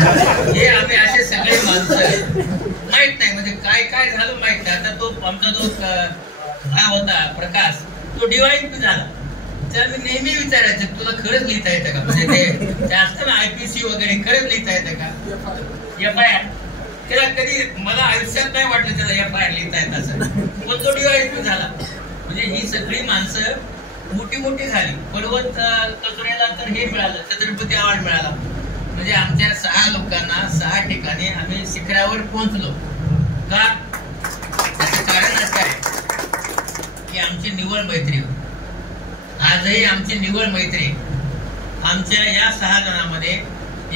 हे आम्ही असे सगळे माणसं माहित नाही, म्हणजे काय काय झालं माहित नाही. आता तो आमचा जो हा होता प्रकाश, तो डिवाईन झाला. त्याला मी नेहमी विचारायचं, तुला खरंच लिहिता येतं का, म्हणजे ते असतं ना IPC वगैरे, खरंच लिहिता येतं का FIR. त्याला कधी मला आयुष्यात नाही वाटलं त्याला FIR लिहिता येत असं, पण तो डिवाईन झाला. म्हणजे ही सगळी माणसं मोठी मोठी झाली. पडवत कचऱ्याला तर हे मिळालं, छत्रपती अवॉर्ड मिळाला. म्हणजे आमच्या 6 लोकांना 6 ठिकाणी आम्ही शिखरावर पोहोचलो. का? त्याचं कारण असं आहे की आमची निवळ मैत्री, आजही आमची निवळ मैत्री. आमच्या या 6 जणांमध्ये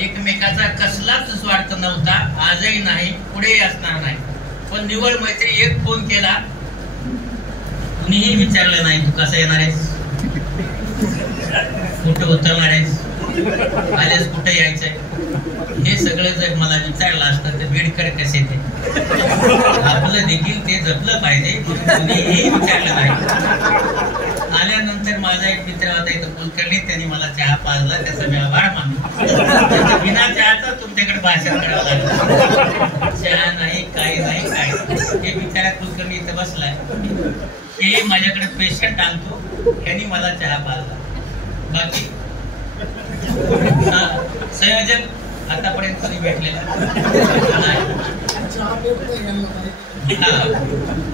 एकमेकाचा कसलाच स्वार्थ नव्हता, आजही नाही, पुढेही असणार नाही. पण निवळ मैत्री. एक फोन केला, कुणीही विचारलं नाही तू कसं येणार आहेस, कुठं उतरणार आहेस, आलेस कुठं यायचंय. हे सगळं जर मला विचारलं असतं तर बीडकर कसे ते, आपलं देखील ते जपलं पाहिजे, कुणीही विचारलं नाही. आल्यानंतर माझा एक मित्र होता इथं कुलकर्णी, त्यांनी मला चहा पाजला, त्याचा मी आभार मानतो. बिना चहाचा तुमच्याकडे भाषण करावं लागलं. चहा नाही, काही नाही, काय. हे बिचारा कुलकर्णी इथं बसलाय, हे माझ्याकडे पेशंट आणतो, त्यांनी मला चहा पाजला. बाकी संयोजक आतापर्यंत कधी भेटलेला नाही.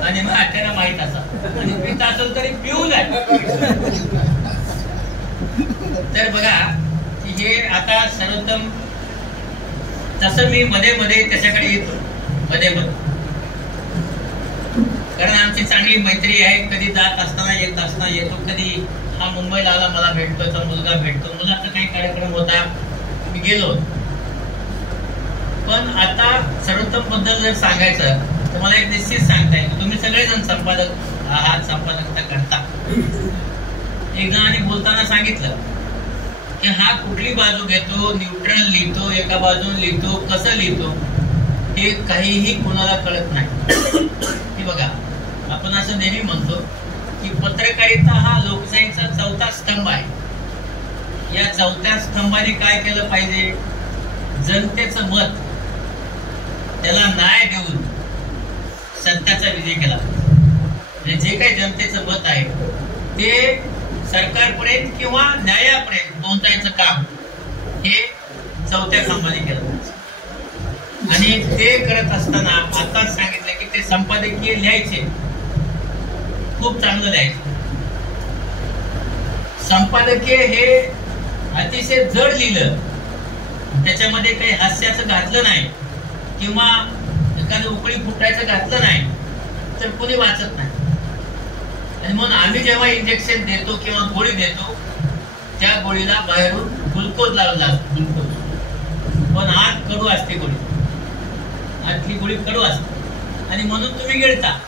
आणि मग त्यांना माहित असा, आणि पित असेल तरी पिऊ नये. तर बघा हे आता सर्वोत्तम, तसं मी मध्ये मध्ये त्याच्याकडे येतो, मध्ये मध्ये, कारण आमची चांगली मैत्री आहे. कधी जात असताना येत असताना येतो, कधी हा मुंबईला आला मला भेटतो, तर मुलगा भेटतो, मुलाचा काही कार्यक्रम होता मी गेलो. पण आता सर्वोत्तम बद्दल जर सांगायचं तर मला एक निश्चित सांगता येईल, तुम्ही सगळेजण संपादक आहात, संपादकता करता. एक जणांनी बोलताना सांगितलं की हा कुठली बाजू घेतो, न्यूट्रल लिहितो, एका बाजून लिहितो, कसं लिहितो हे काहीही कोणाला कळत नाही. की बघा, आपण असं नेहमी म्हणतो की पत्रकारिता हा लोकशाहीचा 4था स्तंभ आहे. या 4थ्या स्तंभाने काय केलं पाहिजे, जनतेचं मत त्याला न्याय देऊन सत्याचा विजय केला. म्हणजे जे काही जनतेचं मत आहे ते सरकारपर्यंत किंवा न्यायापर्यंत पोहोचायचं काम हे 4थ्या स्तंभाने केलं पाहिजे. आणि ते करत असताना आताच सांगितलं की ते संपादकीय लिहायचे, खूप चांगलं लिहायचं. संपादकीय हे अतिशय जड लिहिलं, त्याच्यामध्ये काही हास्याचं घातलं नाही किंवा एखादं उकळी फुटायचं घातलं नाही तर कोणी वाचत नाही. आणि म्हणून आम्ही जेव्हा इंजेक्शन देतो किंवा गोळी देतो, त्या गोळीला बाहेरून ग्लुकोज लावला असतो, ग्लुकोज. पण आत कडू असते गोळी, आतली गोळी कडू असते, आणि म्हणून तुम्ही गिळता.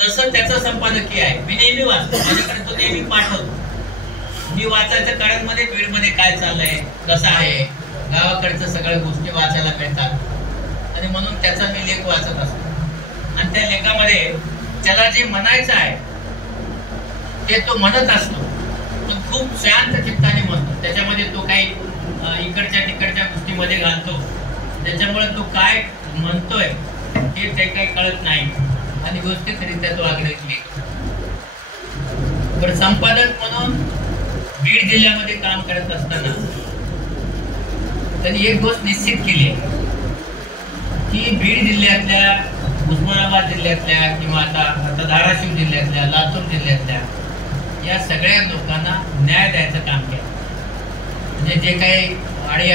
तसं त्याचं संपादकीय आहे. मी नेहमी वाचतो, माझ्याकडे तो नेहमी पाठवतो. मी वाचायचं कारण मध्ये बीडमध्ये काय चाललंय, कसं आहे, गावाकडचं सगळ्या गोष्टी वाचायला मिळतात, आणि म्हणून त्याचा मी लेख वाचत असतो. आणि त्या लेखामध्ये त्याला जे म्हणायचं आहे ते तो म्हणत असतो, तो खूप शांत चित्ताने म्हणतो. त्याच्यामध्ये तो काही इकडच्या तिकडच्या गोष्टीमध्ये घालतो, त्याच्यामुळे तो काय म्हणतोय हे ते काही कळत नाही, आणि व्यवस्थितरित्या तो आकडे लिहितो. पण संपादक म्हणून बीड जिल्ह्यामध्ये काम करत असताना त्यांनी एक गोष्ट निश्चित केली आहे की बीड जिल्ह्यातल्या, उस्मानाबाद जिल्ह्यातल्या, किंवा आता धाराशिव जिल्ह्यातल्या, लातूर जिल्ह्यातल्या या सगळ्या लोकांना न्याय द्यायचं काम केलं. म्हणजे जे काही